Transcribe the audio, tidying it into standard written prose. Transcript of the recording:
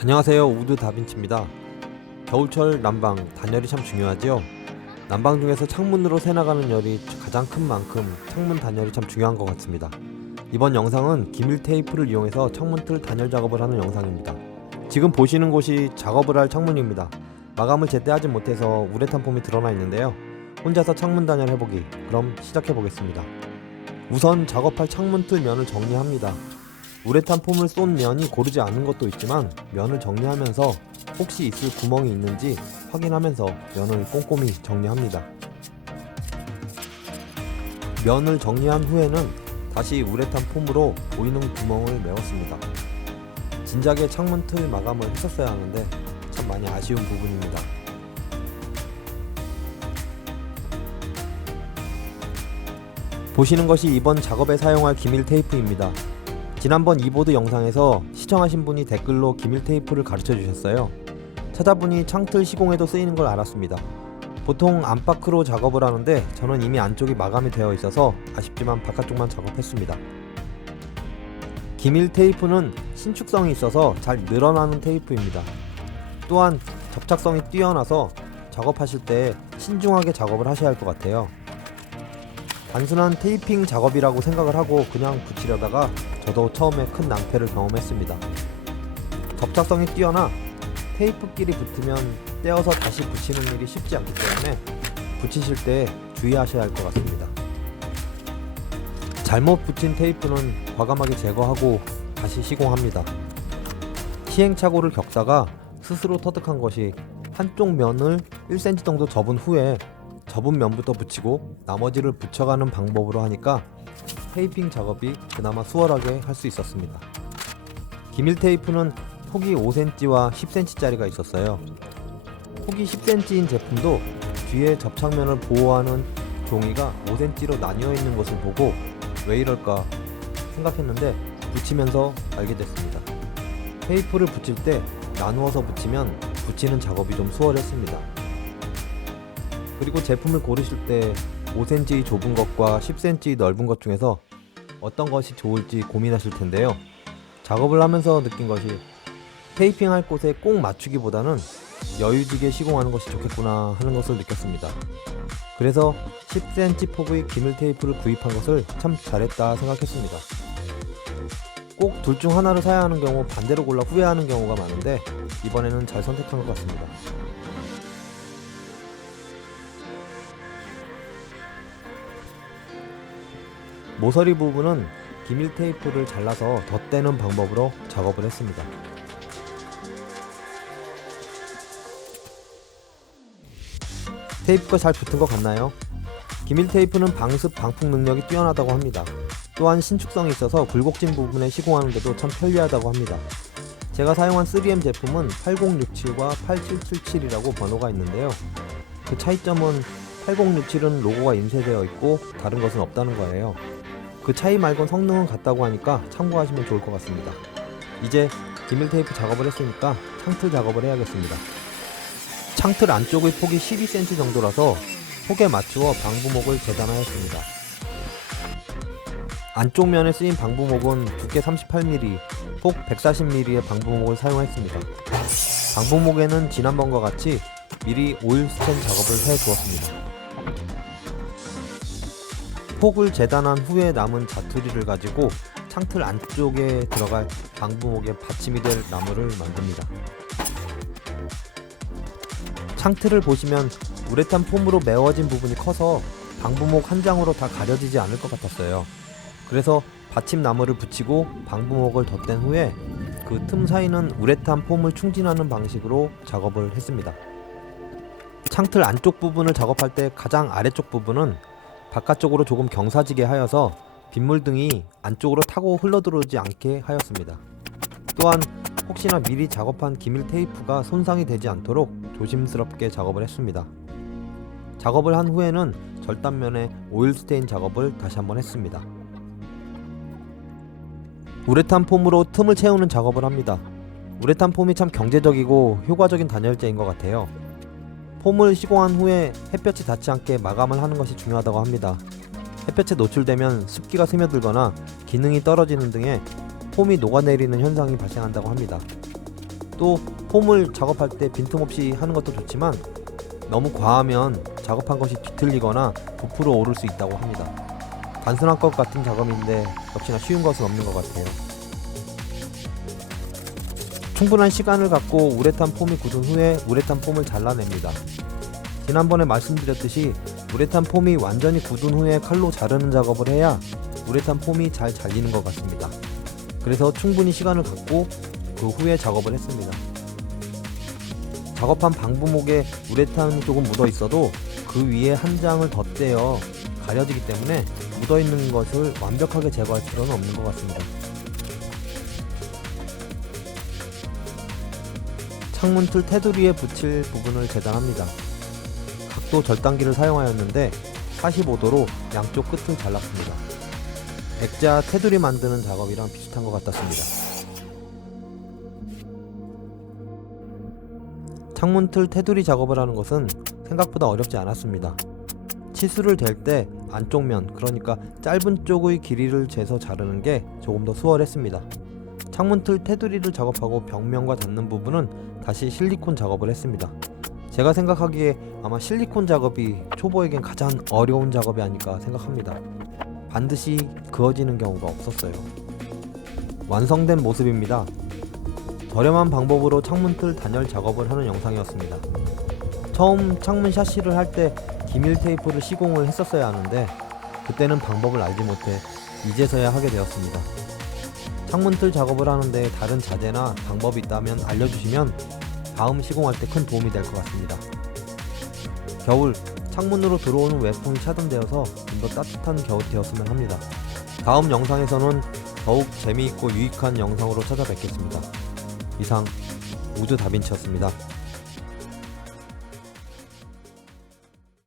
안녕하세요, 우드 다빈치입니다. 겨울철 난방, 단열이 참 중요하지요. 난방 중에서 창문으로 새나가는 열이 가장 큰 만큼 창문 단열이 참 중요한 것 같습니다. 이번 영상은 기밀 테이프를 이용해서 창문틀 단열 작업을 하는 영상입니다. 지금 보시는 곳이 작업을 할 창문입니다. 마감을 제때 하지 못해서 우레탄 폼이 드러나 있는데요. 혼자서 창문 단열 해보기, 그럼 시작해 보겠습니다. 우선 작업할 창문틀 면을 정리합니다. 우레탄 폼을 쏜 면이 고르지 않은 것도 있지만 면을 정리하면서 혹시 있을 구멍이 있는지 확인하면서 면을 꼼꼼히 정리합니다. 면을 정리한 후에는 다시 우레탄 폼으로 보이는 구멍을 메웠습니다. 진작에 창문틀 마감을 했었어야 하는데 참 많이 아쉬운 부분입니다. 보시는 것이 이번 작업에 사용할 기밀 테이프입니다. 지난번 이보드 영상에서 시청하신 분이 댓글로 기밀 테이프를 가르쳐 주셨어요. 찾아보니 창틀 시공에도 쓰이는 걸 알았습니다. 보통 안팎으로 작업을 하는데 저는 이미 안쪽이 마감이 되어 있어서 아쉽지만 바깥쪽만 작업했습니다. 기밀 테이프는 신축성이 있어서 잘 늘어나는 테이프입니다. 또한 접착성이 뛰어나서 작업하실 때 신중하게 작업을 하셔야 할 것 같아요. 단순한 테이핑 작업이라고 생각을 하고 그냥 붙이려다가 저도 처음에 큰 낭패를 경험했습니다. 접착성이 뛰어나 테이프끼리 붙으면 떼어서 다시 붙이는 일이 쉽지 않기 때문에 붙이실 때 주의하셔야 할 것 같습니다. 잘못 붙인 테이프는 과감하게 제거하고 다시 시공합니다. 시행착오를 겪다가 스스로 터득한 것이 한쪽 면을 1cm 정도 접은 후에 접은 면부터 붙이고 나머지를 붙여가는 방법으로 하니까 테이핑 작업이 그나마 수월하게 할 수 있었습니다. 기밀 테이프는 폭이 5cm와 10cm짜리가 있었어요. 폭이 10cm인 제품도 뒤에 접착면을 보호하는 종이가 5cm로 나뉘어 있는 것을 보고 왜 이럴까 생각했는데 붙이면서 알게 됐습니다. 테이프를 붙일 때 나누어서 붙이면 붙이는 작업이 좀 수월했습니다. 그리고 제품을 고르실 때 5cm 좁은 것과 10cm 넓은 것 중에서 어떤 것이 좋을지 고민하실 텐데요. 작업을 하면서 느낀 것이 테이핑 할 곳에 꼭 맞추기보다는 여유지게 시공하는 것이 좋겠구나 하는 것을 느꼈습니다. 그래서 10cm 폭의 기밀 테이프를 구입한 것을 참 잘했다 생각했습니다. 꼭 둘 중 하나를 사야 하는 경우 반대로 골라 후회하는 경우가 많은데 이번에는 잘 선택한 것 같습니다. 모서리 부분은 기밀 테이프를 잘라서 덧대는 방법으로 작업을 했습니다. 테이프가 잘 붙은 것 같나요? 기밀 테이프는 방습, 방풍 능력이 뛰어나다고 합니다. 또한 신축성이 있어서 굴곡진 부분에 시공하는데도 참 편리하다고 합니다. 제가 사용한 3M 제품은 8067과 8777이라고 번호가 있는데요. 그 차이점은 8067은 로고가 인쇄되어 있고 다른 것은 없다는 거예요. 그 차이 말곤 성능은 같다고 하니까 참고하시면 좋을 것 같습니다. 이제 기밀 테이프 작업을 했으니까 창틀 작업을 해야겠습니다. 창틀 안쪽의 폭이 12cm 정도라서 폭에 맞추어 방부목을 재단하였습니다. 안쪽 면에 쓰인 방부목은 두께 38mm, 폭 140mm의 방부목을 사용했습니다. 방부목에는 지난번과 같이 미리 오일 스텐 작업을 해 두었습니다. 폭을 재단한 후에 남은 자투리를 가지고 창틀 안쪽에 들어갈 방부목의 받침이 될 나무를 만듭니다. 창틀을 보시면 우레탄 폼으로 메워진 부분이 커서 방부목 한 장으로 다 가려지지 않을 것 같았어요. 그래서 받침 나무를 붙이고 방부목을 덧댄 후에 그 틈 사이는 우레탄 폼을 충진하는 방식으로 작업을 했습니다. 창틀 안쪽 부분을 작업할 때 가장 아래쪽 부분은 바깥쪽으로 조금 경사지게 하여서 빗물등이 안쪽으로 타고 흘러들어오지 않게 하였습니다. 또한 혹시나 미리 작업한 기밀 테이프가 손상이 되지 않도록 조심스럽게 작업을 했습니다. 작업을 한 후에는 절단면에 오일 스테인 작업을 다시 한번 했습니다. 우레탄 폼으로 틈을 채우는 작업을 합니다. 우레탄 폼이 참 경제적이고 효과적인 단열재인 것 같아요. 폼을 시공한 후에 햇볕이 닿지 않게 마감을 하는 것이 중요하다고 합니다. 햇볕에 노출되면 습기가 스며들거나 기능이 떨어지는 등의 폼이 녹아내리는 현상이 발생한다고 합니다. 또 폼을 작업할 때 빈틈없이 하는 것도 좋지만 너무 과하면 작업한 것이 뒤틀리거나 부풀어 오를 수 있다고 합니다. 단순한 것 같은 작업인데 역시나 쉬운 것은 없는 것 같아요. 충분한 시간을 갖고 우레탄 폼이 굳은 후에 우레탄 폼을 잘라냅니다. 지난번에 말씀드렸듯이 우레탄 폼이 완전히 굳은 후에 칼로 자르는 작업을 해야 우레탄 폼이 잘 잘리는 것 같습니다. 그래서 충분히 시간을 갖고 그 후에 작업을 했습니다. 작업한 방부목에 우레탄이 조금 묻어 있어도 그 위에 한 장을 덧대어 가려지기 때문에 묻어 있는 것을 완벽하게 제거할 필요는 없는 것 같습니다. 창문틀 테두리에 붙일 부분을 재단합니다. 각도 절단기를 사용하였는데 45도로 양쪽 끝을 잘랐습니다. 액자 테두리 만드는 작업이랑 비슷한 것 같았습니다. 창문틀 테두리 작업을 하는 것은 생각보다 어렵지 않았습니다. 치수를 댈 때 안쪽 면, 그러니까 짧은 쪽의 길이를 재서 자르는 게 조금 더 수월했습니다. 창문틀 테두리를 작업하고 벽면과 닿는 부분은 다시 실리콘 작업을 했습니다. 제가 생각하기에 아마 실리콘 작업이 초보에겐 가장 어려운 작업이 아닐까 생각합니다. 반드시 그어지는 경우가 없었어요. 완성된 모습입니다. 저렴한 방법으로 창문틀 단열 작업을 하는 영상이었습니다. 처음 창문 샤시를 할 때 기밀 테이프를 시공을 했었어야 하는데 그때는 방법을 알지 못해 이제서야 하게 되었습니다. 창문틀 작업을 하는데 다른 자재나 방법이 있다면 알려주시면 다음 시공할 때 큰 도움이 될 것 같습니다. 겨울, 창문으로 들어오는 외풍이 차단되어서 좀 더 따뜻한 겨울이 되었으면 합니다. 다음 영상에서는 더욱 재미있고 유익한 영상으로 찾아뵙겠습니다. 이상 우드 다빈치였습니다.